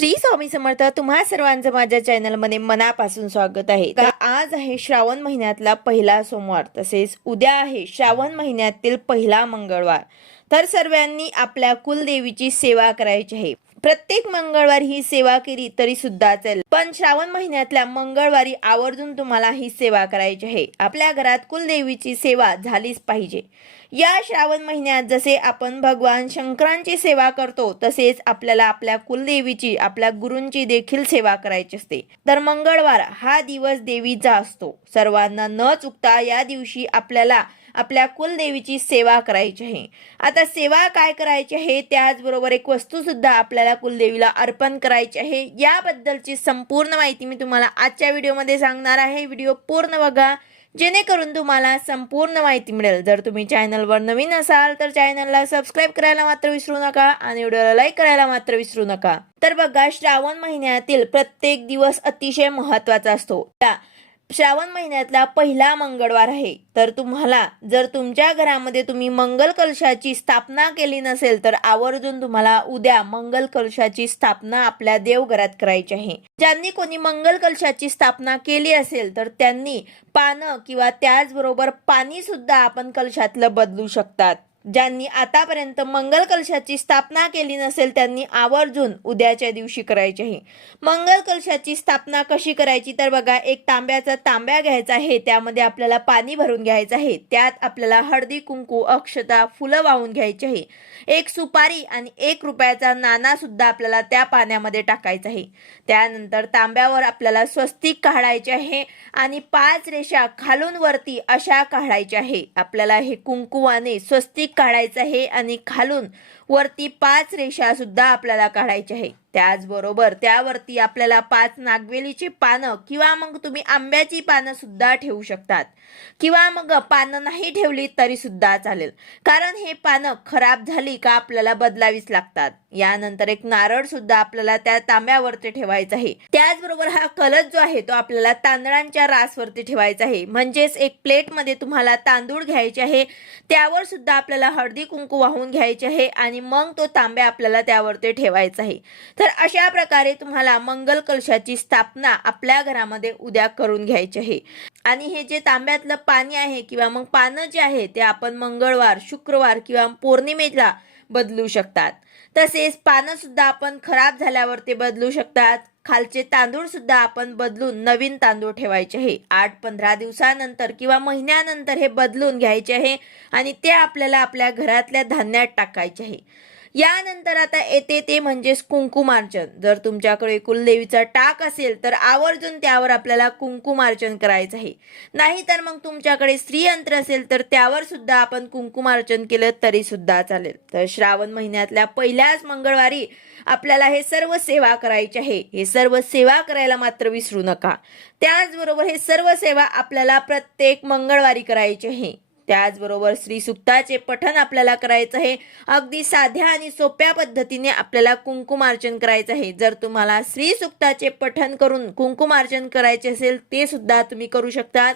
श्री स्वामी समर्थ तुम्हा सर्वांचं माझ्या चॅनलमध्ये मनापासून स्वागत आहे आज आहे श्रावण महिन्यातला पहिला सोमवार तसेच उद्या आहे श्रावण महिन्यातील पहिला मंगळवार तर सर्वांनी आपल्या कुलदेवीची सेवा करायची आहे प्रत्येक मंगळवारी ही सेवा केली तरी सुद्धा चालेल पण श्रावण महिन्यातल्या मंगळवारी आवर्जून तुम्हाला ही सेवा करायची आहे आपल्या घरात कुलदेवीची सेवा झालीच पाहिजे या श्रावण महिन्यात जसे आपण भगवान शंकरांची सेवा करतो तसेच आपल्याला आपल्या कुलदेवीची आपल्या गुरूंची देखील सेवा करायची असते तर मंगळवार हा दिवस देवीचा असतो सर्वांना न चुकता या दिवशी आपल्याला आपल्या कुलदेवीची सेवा करायची आहे आता सेवा काय करायची आहे त्याचबरोबर एक वस्तूसुद्धा आपल्याला कुलदेवीला अर्पण करायची आहे याबद्दलची संपूर्ण माहिती मी तुम्हाला आजच्या व्हिडिओमध्ये सांगणार आहे व्हिडिओ पूर्ण बघा जेणेकरून तुम्हाला संपूर्ण माहिती मिळेल जर तुम्ही चॅनलवर नवीन असाल तर चॅनलला सबस्क्राईब करायला मात्र विसरू नका आणि व्हिडिओला लाईक करायला मात्र विसरू नका तर बघा श्रावण महिन्यातील प्रत्येक दिवस अतिशय महत्त्वाचा असतो त्या श्रावण महिन्यातला पहिला मंगळवार आहे तर तुम्हाला जर तुमच्या घरामध्ये तुम्ही मंगल कलशाची स्थापना केली नसेल तर आवर्जून तुम्हाला उद्या मंगल कलशाची स्थापना आपल्या देवघरात करायची आहे ज्यांनी कोणी मंगल कलशाची स्थापना केली असेल तर त्यांनी पानं किंवा त्याचबरोबर पाणी सुद्धा आपण कलशातलं बदलू शकतात ज्यांनी आतापर्यंत मंगल कलशाची स्थापना केली नसेल त्यांनी आवर्जून उद्याच्या दिवशी करायची आहे मंगल कलशाची स्थापना कशी करायची तर बघा एक तांब्याचा तांब्या घ्यायचा आहे त्यामध्ये आपल्याला पाणी भरून घ्यायचं आहे त्यात आपल्याला हळदी कुंकू अक्षता फुलं वाहून घ्यायची आहे एक सुपारी आणि एक रुपयाचा नाना सुद्धा आपल्याला त्या पाण्यामध्ये टाकायचा आहे त्यानंतर तांब्यावर आपल्याला स्वस्तिक काढायचे आहे आणि पाच रेषा खालून वरती अशा काढायच्या आहे आपल्याला हे कुंकुवाने स्वस्तिक काढायचं आहे आणि खालून वरती पाच रेषा सुद्धा आपल्याला काढायची आहे त्याचबरोबर त्यावरती आपल्याला पाच नागवेलीची पानं किंवा मग तुम्ही आंब्याची पानं सुद्धा ठेवू शकतात किंवा मग पानं नाही ठेवली तरी सुद्धा चालेल कारण हे पानं खराब झाली का आपल्याला बदलावीच लागतात यानंतर एक नारळ सुद्धा आपल्याला त्या तांब्यावरती ठेवायचा आहे त्याचबरोबर हा कलच जो आहे तो आपल्याला तांदळांच्या रासवरती ठेवायचा आहे म्हणजेच एक प्लेटमध्ये तुम्हाला तांदूळ घ्यायचे आहे त्यावर सुद्धा आपल्याला हळदी कुंकू वाहून घ्यायचे आहे आणि मग तो तांब्या आपल्याला त्यावरती ठेवायचा आहे तर अशा प्रकारे तुम्हाला मंगल कलशाची स्थापना आपल्या घरामध्ये उद्या करून घ्यायची आहे आणि हे जे तांब्यातलं पाणी आहे किंवा मग पानं जे आहे ते आपण मंगळवार शुक्रवार किंवा पौर्णिमेला बदलू शकतात तसेच पानं सुद्धा आपण खराब झाल्यावर ते बदलू शकतात खालचे तांदूळ सुद्धा आपण बदलून नवीन तांदूळ ठेवायचे आहे आठ पंधरा दिवसानंतर किंवा महिन्यानंतर हे बदलून घ्यायचे आहे आणि ते आपल्याला आपल्या घरातल्या धान्यात टाकायचे आहे यानंतर आता येते ते म्हणजेच कुंकुमार्चन जर तुमच्याकडे कुलदेवीचा टाक असेल तर आवर्जून त्यावर आपल्याला कुंकुमार्चन करायचं आहे नाही तर मग तुमच्याकडे स्त्रीयंत्र असेल तर त्यावर सुद्धा आपण कुंकुमार्चन केलं तरी सुद्धा चालेल तर श्रावण महिन्यातल्या पहिल्याच मंगळवारी आपल्याला हे सर्व सेवा करायची आहे हे सर्व सेवा करायला मात्र विसरू नका त्याचबरोबर हे सर्व सेवा आपल्याला प्रत्येक मंगळवारी करायची आहे त्याचबरोबर श्रीसुक्ताचे पठन आपल्याला करायचं आहे अगदी साध्या आणि सोप्या पद्धतीने आपल्याला कुंकुमार्जन करायचं आहे जर तुम्हाला श्रीसुक्ताचे पठन करून कुंकुमार्जन करायचे असेल ते सुद्धा तुम्ही करू शकतात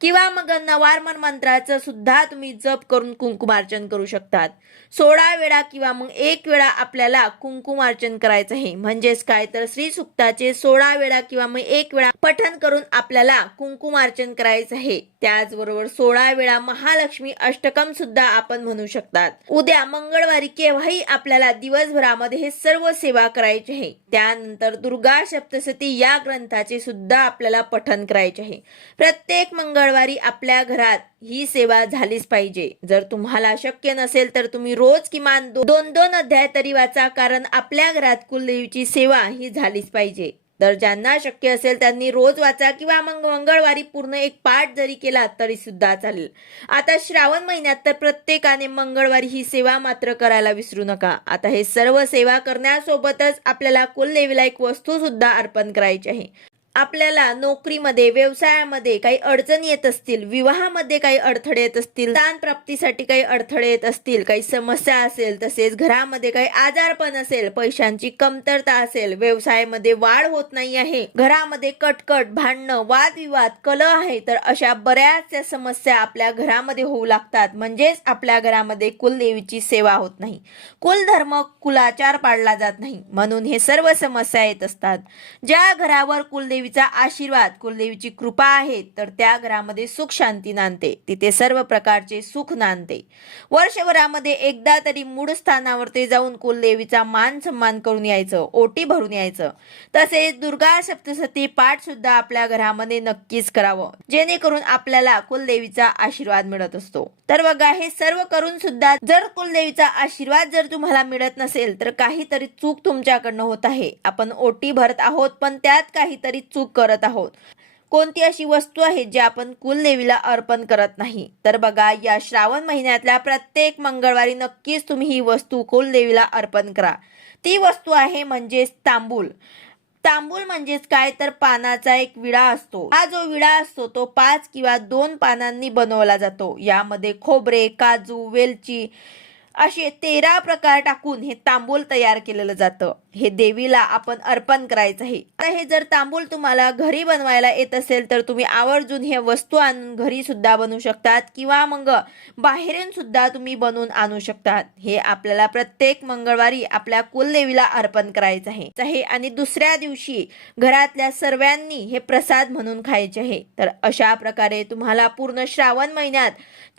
किंवा मग नवारमन मंत्राचं सुद्धा तुम्ही जप करून कुंकुमार्चन करू शकतात सोळा वेळा किंवा मग एक वेळा आपल्याला कुंकुमार्चन करायचं आहे म्हणजेच काय तर श्री सुक्ताचे सोळा वेळा किंवा मग एक वेळा पठन करून आपल्याला कुंकुमार्चन करायचं आहे त्याचबरोबर सोळा वेळा महालक्ष्मी अष्टकम सुद्धा आपण म्हणू शकतात उद्या मंगळवारी केव्हाही आपल्याला दिवसभरामध्ये हे सर्व सेवा करायची आहे त्यानंतर दुर्गा सप्तशती या ग्रंथाचे सुद्धा आपल्याला पठन करायचे आहे प्रत्येक मंगळ मंगळवारी आपल्या घरात ही सेवा झालीच पाहिजे जर तुम्हाला शक्य नसेल तर तुम्ही रोज किमान दोन दोन अध्याय तरी वाचा कारण आपल्या घरात कुलदेवीची सेवा ही झालीच पाहिजे तर ज्यांना शक्य असेल त्यांनी रोज वाचा किंवा मंगळवारी पूर्ण एक पाठ जरी केला तरी सुद्धा चालेल आता श्रावण महिन्यात तर प्रत्येकाने मंगळवारी ही सेवा मात्र करायला विसरू नका आता हे सर्व सेवा करण्यासोबतच आपल्याला कुलदेवीला एक वस्तू सुद्धा अर्पण करायची आहे आपल्याला नोकरीमध्ये व्यवसायामध्ये काही अडचणी येत असतील विवाहामध्ये काही अडथळे येत असतील दान प्राप्तीसाठी काही अडथळे येत असतील काही समस्या असेल तसेच घरामध्ये काही आजारपण असेल पैशांची कमतरता असेल व्यवसायामध्ये वाढ होत नाही आहे घरामध्ये कटकट भांडण वादविवाद कल आहे तर अशा बऱ्याचशा समस्या आपल्या घरामध्ये होऊ लागतात म्हणजेच आपल्या घरामध्ये कुलदेवीची सेवा होत नाही कुलधर्म कुलाचार पाळला जात नाही म्हणून हे सर्व समस्या येत असतात ज्या घरावर कुलदेवी कुलदेवीचा आशीर्वाद कुलदेवीची कृपा आहे तर त्या घरामध्ये सुख शांती नांदते तिथे सर्व प्रकारचे सुख नांदते वर्षभरामध्ये एकदा तरी मूळ स्थानावरती जाऊन कुलदेवीचा मान सन्मान करून यायचं ओटी भरून यायचं तसेच दुर्गा सप्तशती पाठ सुद्धा आपल्या घरामध्ये नक्कीच करावं जेणेकरून आपल्याला कुलदेवीचा आशीर्वाद मिळत असतो तर बघा हे सर्व करून सुद्धा जर कुलदेवीचा आशीर्वाद जर तुम्हाला मिळत नसेल तर काहीतरी चूक तुमच्याकडनं होत आहे आपण ओटी भरत आहोत पण त्यात काहीतरी चूक करत आहोत कोणती अशी वस्तू आहे जी आपण कुलदेवीला अर्पण करत नाही तर बघा या श्रावण महिन्यातल्या प्रत्येक मंगळवारी नक्कीच तुम्ही ही वस्तू कुलदेवीला अर्पण करा ती वस्तू आहे म्हणजेच तांबूल तांबूल म्हणजेच काय तर पानाचा एक विडा असतो हा जो विडा असतो तो पाच किंवा दोन पानांनी बनवला जातो यामध्ये खोबरे काजू वेलची असे तेरा प्रकार टाकून हे तांबूल तयार केलेलं जातं हे देवीला आपण अर्पण करायचं आहे आता हे जर तांबूल तुम्हाला घरी बनवायला येत असेल तर तुम्ही आवर्जून हे वस्तू आणून घरी सुद्धा बनवू शकतात किंवा मग बाहेरून सुद्धा तुम्ही बनवून आणू शकतात हे आपल्याला प्रत्येक मंगळवारी आपल्या कुलदेवीला अर्पण करायचं आहे आणि दुसऱ्या दिवशी घरातल्या सर्वांनी हे प्रसाद म्हणून खायचे आहे तर अशा प्रकारे तुम्हाला पूर्ण श्रावण महिन्यात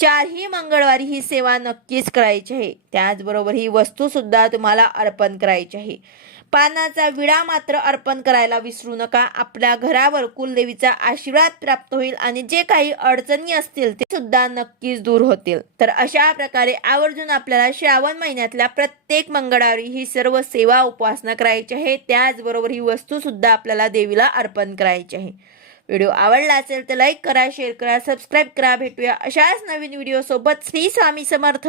चारही मंगळवारी ही सेवा नक्कीच करायची आहे आहे त्याचबरोबर ही वस्तू सुद्धा तुम्हाला अर्पण करायची आहे पानाचा विडा मात्र अर्पण करायला विसरू नका आपल्या घरावर कुलदेवीचा आशीर्वाद प्राप्त होईल आणि जे काही अडचणी असतील ते सुद्धा नक्कीच दूर होतील तर अशा प्रकारे आवर्जून आपल्याला श्रावण महिन्यातल्या प्रत्येक मंगळवारी ही सर्व सेवा उपासना करायची आहे त्याचबरोबर ही वस्तू सुद्धा आपल्याला देवीला अर्पण करायची आहे व्हिडिओ आवडला असेल तर लाईक करा शेअर करा सबस्क्राईब करा भेटूया अशाच नवीन व्हिडिओ सोबत श्री स्वामी समर्थ